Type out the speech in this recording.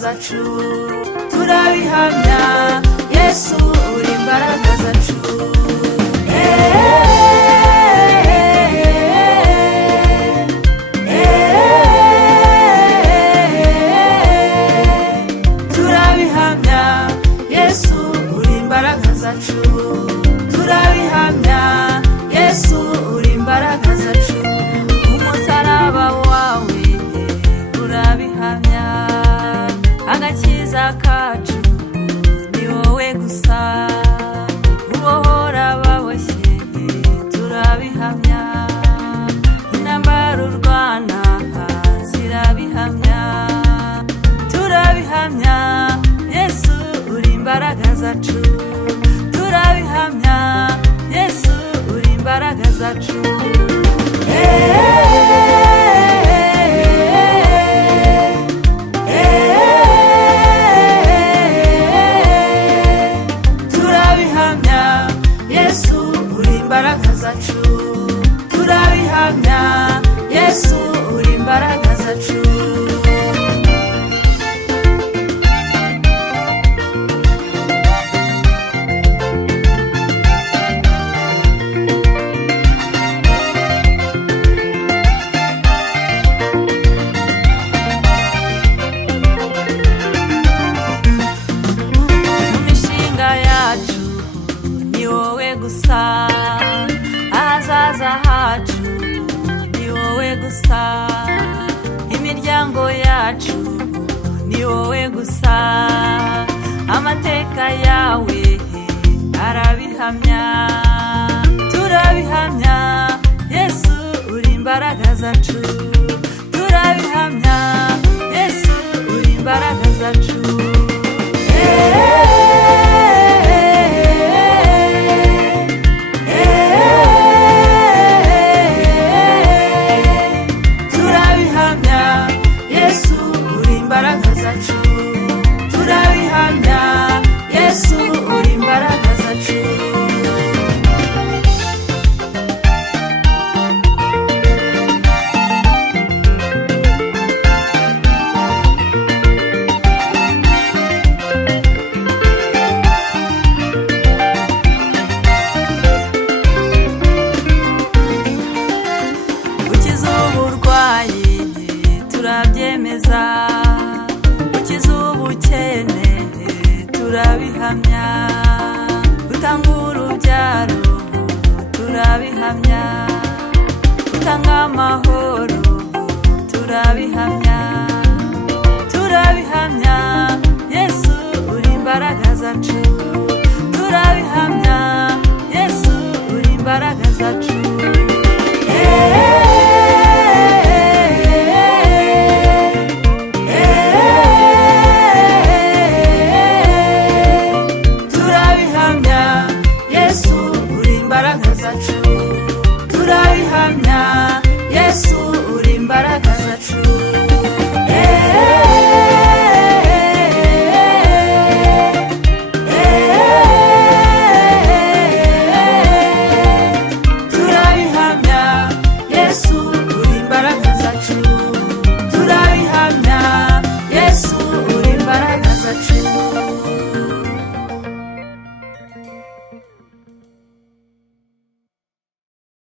zacu, turabihamya Yesu uri imbaraga zacu. Turabihamya Yesu uri imbaraga zacu, turabihamya Yesu uri imbaraga zacu. Umusaraba wawe urabihamya, agakiza kacu ni wowe gusa, ubohora ababoshye turabihamya, intambara urwana zirabihamya, turabihamya Yesu uri imbaraga zacu, turabihamya Yesu uri imbaraga zacu. Turabihamya Yesu uri imbaraga zacu, turabihamya Yesu uri imbaraga zacu. Gusa ahazaza hacu ni wowe gusa, imiryango yacu ni wowe gusa, amateka yawe arabihamya, turabihamya Yesu uri imbaraga zacu, turabihamya Yesu uri imbaraga zacu. Imbaraga zacu, turabihamya Yesu uri imbaraga zacu. Gukiza uburwayi turabyemeza, ubukene turabihamya, gutanga urubyaro turabihamya, gutanga amahoro turabihamya, turabihamya